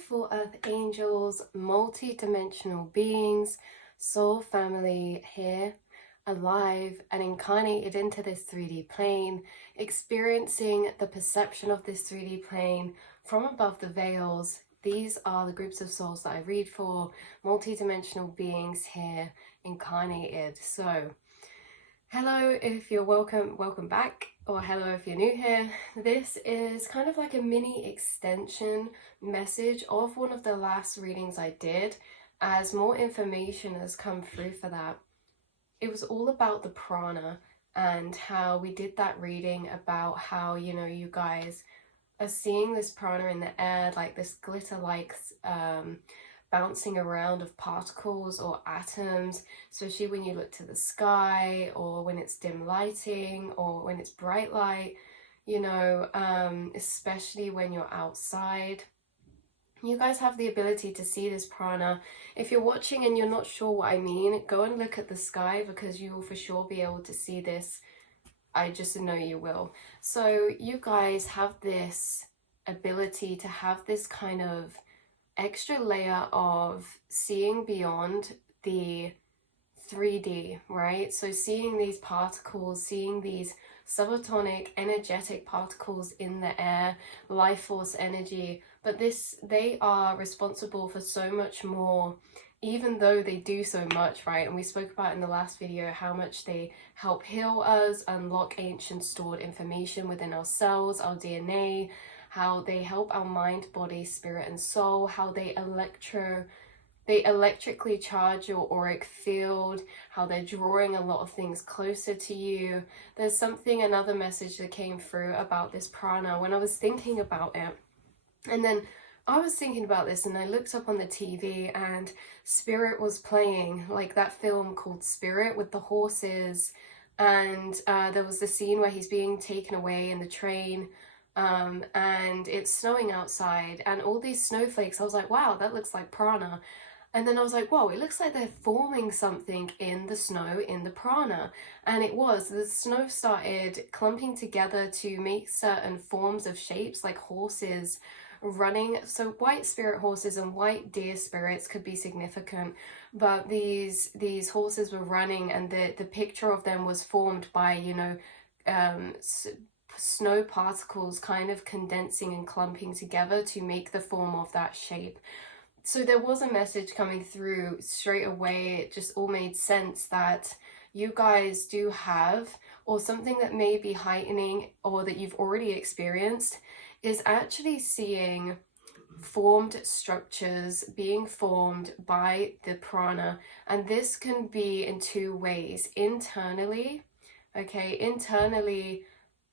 beautiful earth angels, multi-dimensional beings, soul family here, alive and incarnated into this 3D plane, experiencing the perception of this 3D plane from above the veils. These are the groups of souls that I read for, multi-dimensional beings here, incarnated. So hello if you're welcome back, or hello if you're new here. This is kind of like a mini extension message of one of the last readings I did, as more information has come through for that. It was all about the prana and how we did that reading about how, you guys are seeing this prana in the air, like this glitter-like bouncing around of particles or atoms, especially when you look to the sky, or when it's dim lighting, or when it's bright light, especially when you're outside. You guys have the ability to see this prana. If you're watching and you're not sure what I mean, go and look at the sky, because you will for sure be able to see this. I just know you will. So you guys have this ability to have this kind of extra layer of seeing beyond the 3D, right? So seeing these particles, seeing these subatomic energetic particles in the air, life force energy, but they are responsible for so much more, even though they do so much, right? And we spoke about in the last video how much they help heal us, unlock ancient stored information within ourselves, our DNA, how they help our mind, body, spirit, and soul, how they electrically charge your auric field, how they're drawing a lot of things closer to you. There's another message that came through about this prana when I was thinking about it. And then I was thinking about this and I looked up on the TV and Spirit was playing, like that film called Spirit with the horses. And there was the scene where he's being taken away in the train. And it's snowing outside and all these snowflakes. I was like, wow, that looks like prana. And then I was like, whoa, it looks like they're forming something in the snow in the prana. And it was, the snow started clumping together to make certain forms of shapes, like horses running. So white spirit horses and white deer spirits could be significant, but these horses were running, and the picture of them was formed by, snow particles kind of condensing and clumping together to make the form of that shape. So there was a message coming through straight away. It just all made sense that you guys do have, or something that may be heightening or that you've already experienced, is actually seeing formed structures being formed by the prana. And this can be in two ways. Internally,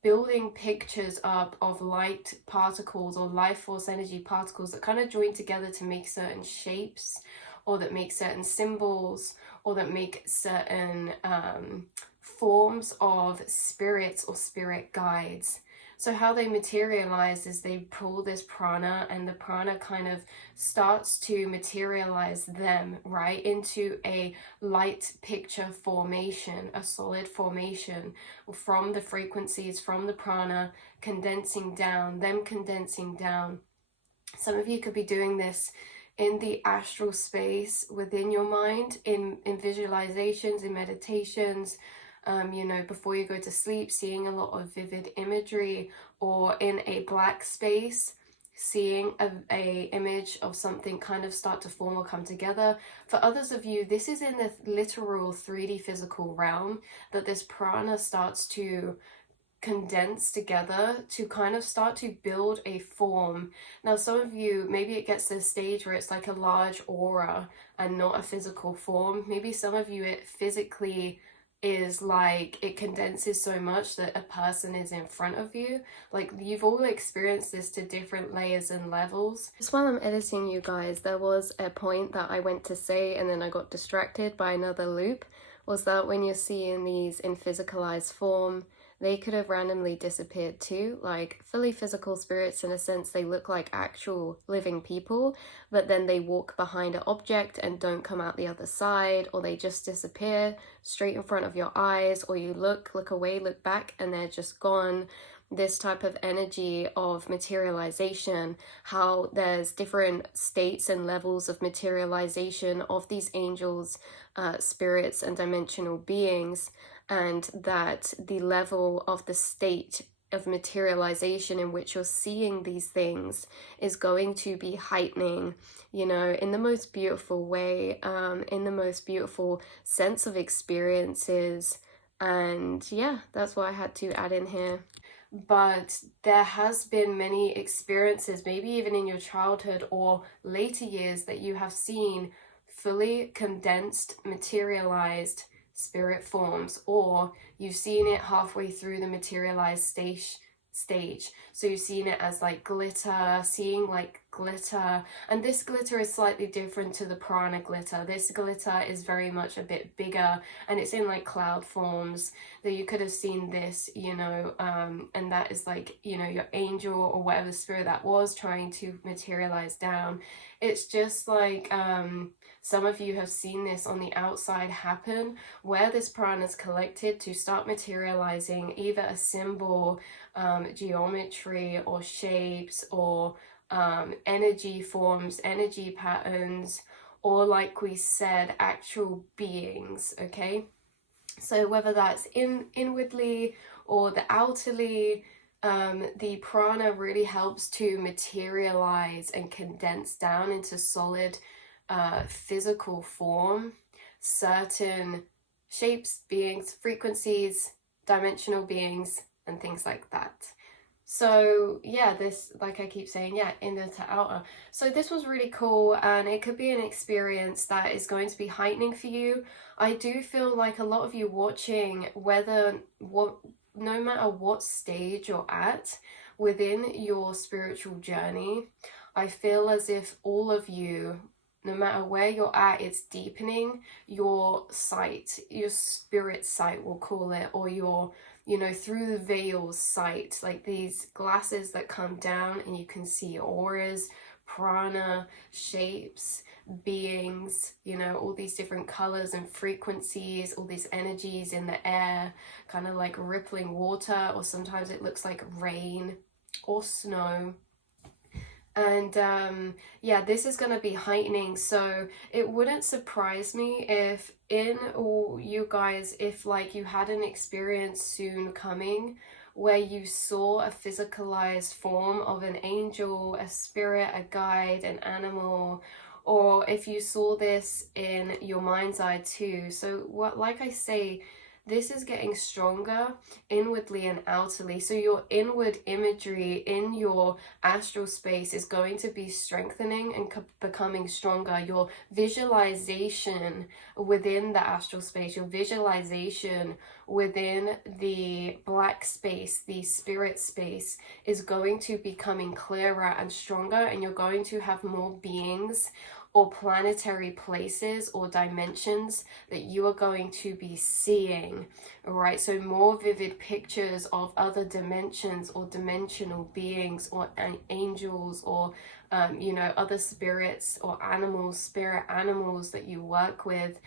building pictures up of light particles or life force energy particles that kind of join together to make certain shapes, or that make certain symbols, or that make certain forms of spirits or spirit guides. So how they materialize is they pull this prana, and the prana kind of starts to materialize them, right, into a light picture formation, a solid formation from the frequencies, from the prana condensing down, them condensing down. Some of you could be doing this in the astral space within your mind, in visualizations, in meditations, before you go to sleep, seeing a lot of vivid imagery, or in a black space, seeing a image of something kind of start to form or come together. For others of you, this is in the literal 3D physical realm that this prana starts to condense together to kind of start to build a form. Now, some of you, maybe it gets to a stage where it's like a large aura and not a physical form. Maybe some of you, it physically is like it condenses so much that a person is in front of you. Like, you've all experienced this to different layers and levels. Just while I'm editing, you guys, there was a point that I went to say and then I got distracted by another loop, was that when you're seeing these in physicalized form, they could have randomly disappeared too. Like, fully physical spirits, in a sense, they look like actual living people, but then they walk behind an object and don't come out the other side, or they just disappear straight in front of your eyes, or you look away, look back, and they're just gone. this type of energy of materialization, how there's different states and levels of materialization of these angels, spirits, and dimensional beings, and that the level of the state of materialization in which you're seeing these things is going to be heightening, you know, in the most beautiful way, in the most beautiful sense of experiences. And yeah, that's what I had to add in here. But there has been many experiences, maybe even in your childhood or later years, that you have seen fully condensed, materialized spirit forms, or you've seen it halfway through the materialized stage. So you've seen it as like glitter, seeing like glitter, and this glitter is slightly different to the prana glitter. This glitter is very much a bit bigger, and it's in like cloud forms, that you could have seen this, you know, and that is like, you know, your angel or whatever spirit that was trying to materialize down. It's just like some of you have seen this on the outside happen, where this prana is collected to start materializing either a symbol, geometry or shapes, or energy forms, energy patterns, or like we said, actual beings, okay? So whether that's inwardly or the outerly, the prana really helps to materialize and condense down into solid physical form certain shapes, beings, frequencies, dimensional beings, and things like that. So yeah, this, like I keep saying, yeah, inner to outer. So this was really cool, and it could be an experience that is going to be heightening for you. I do feel like a lot of you watching, no matter what stage you're at within your spiritual journey, I feel as if all of you, no matter where you're at, it's deepening your sight, your spirit sight, we'll call it, or your, you know, through the veils sight, like these glasses that come down and you can see auras, prana, shapes, beings, you know, all these different colors and frequencies, all these energies in the air, kind of like rippling water, or sometimes it looks like rain or snow. And yeah, this is going to be heightening, so it wouldn't surprise me if you guys, if like you had an experience soon coming where you saw a physicalized form of an angel, a spirit, a guide, an animal, or if you saw this in your mind's eye too. So what, like I say, this is getting stronger inwardly and outwardly. So your inward imagery in your astral space is going to be strengthening and becoming stronger. Your visualization within the astral space, your visualization within the black space, the spirit space, is going to be becoming clearer and stronger, and you're going to have more beings or planetary places or dimensions that you are going to be seeing. All right, so more vivid pictures of other dimensions or dimensional beings or angels, or you know, other spirits or animals, spirit animals that you work with.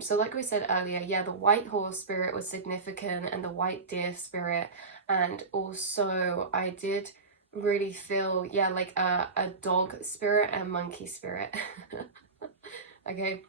So like we said earlier, yeah, the white horse spirit was significant, and the white deer spirit, and also I did really feel, yeah, like a dog spirit and monkey spirit. Okay,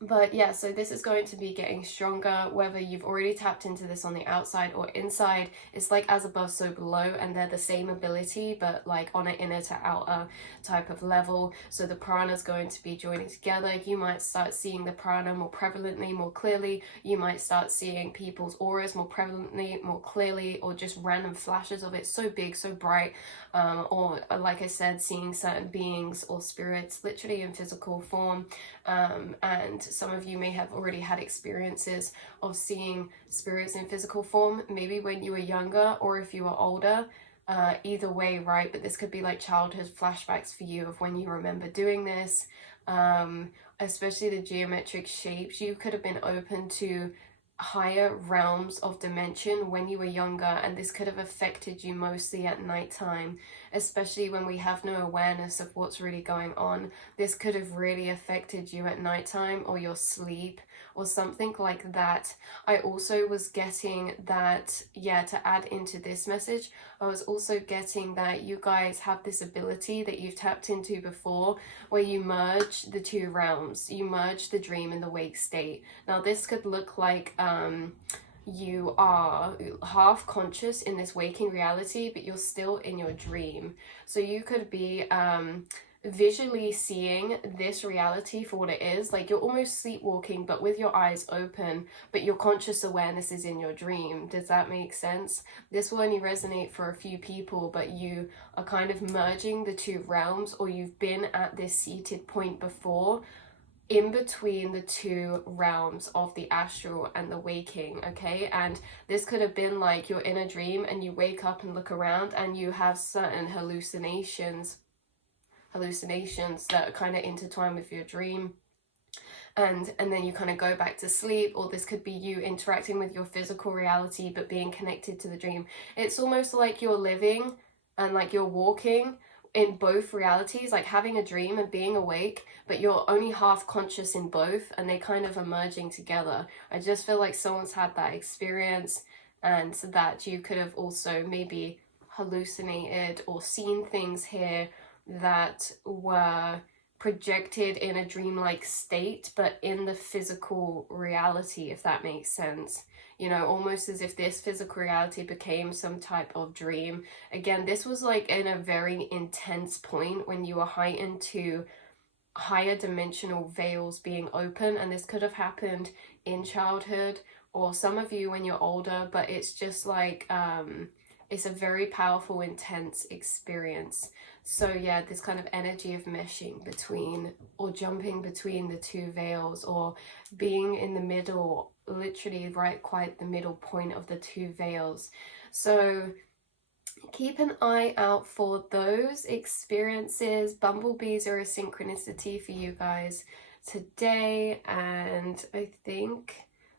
but yeah, so this is going to be getting stronger, whether you've already tapped into this on the outside or inside. It's like as above, so below, and they're the same ability, but like on an inner to outer type of level. So the prana is going to be joining together. You might start seeing the prana more prevalently, more clearly. You might start seeing people's auras more prevalently, more clearly, or just random flashes of it so big, so bright, or like I said, seeing certain beings or spirits literally in physical form. And some of you may have already had experiences of seeing spirits in physical form, maybe when you were younger or if you were older. Either way, right? But this could be like childhood flashbacks for you of when you remember doing this. Especially the geometric shapes. You could have been open to higher realms of dimension when you were younger, and this could have affected you mostly at nighttime, especially when we have no awareness of what's really going on. This could have really affected you at nighttime or your sleep or something like that. I also was getting that, yeah, to add into this message, I was also getting that you guys have this ability that you've tapped into before, where you merge the two realms. You merge the dream and the wake state. Now this could look like you are half conscious in this waking reality, but you're still in your dream. So you could be visually seeing this reality for what it is, like you're almost sleepwalking but with your eyes open, but your conscious awareness is in your dream. Does that make sense? This will only resonate for a few people, but you are kind of merging the two realms, or you've been at this seated point before, in between the two realms of the astral and the waking, okay? And this could have been like you're in a dream and you wake up and look around and you have certain hallucinations that are kind of intertwined with your dream, and then you kind of go back to sleep. Or this could be you interacting with your physical reality but being connected to the dream. It's almost like you're living and like you're walking in both realities, like having a dream and being awake, but you're only half conscious in both, and they kind of are merging together. I just feel like someone's had that experience, and so that you could have also maybe hallucinated or seen things here that were projected in a dreamlike state but in the physical reality, if that makes sense. You know, almost as if this physical reality became some type of dream. Again, this was like in a very intense point when you were heightened to higher dimensional veils being open, and this could have happened in childhood or some of you when you're older, but it's just like it's a very powerful, intense experience. So yeah, this kind of energy of meshing between or jumping between the two veils, or being in the middle, literally right quite the middle point of the two veils. So keep an eye out for those experiences. Bumblebees are a synchronicity for you guys today, and I think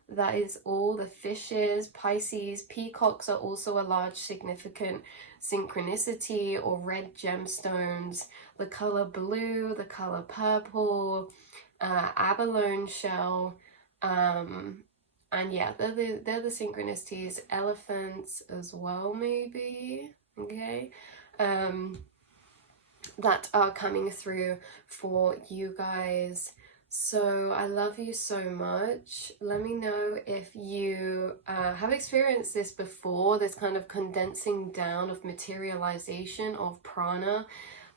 that is all. The fishes, Pisces, peacocks are also a large significant synchronicity, or red gemstones, the color blue, the color purple, abalone shell, and yeah, they're the synchronicities. Elephants as well, maybe, okay, that are coming through for you guys. So I love you so much. Let me know if you have experienced this before, this kind of condensing down of materialization of prana,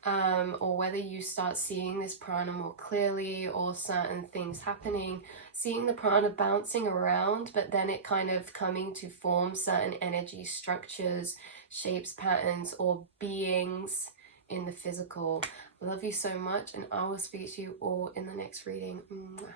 or whether you start seeing this prana more clearly, or certain things happening, seeing the prana bouncing around, but then it kind of coming to form certain energy structures, shapes, patterns, or beings in the physical. I love you so much, and I will speak to you all in the next reading. Mwah.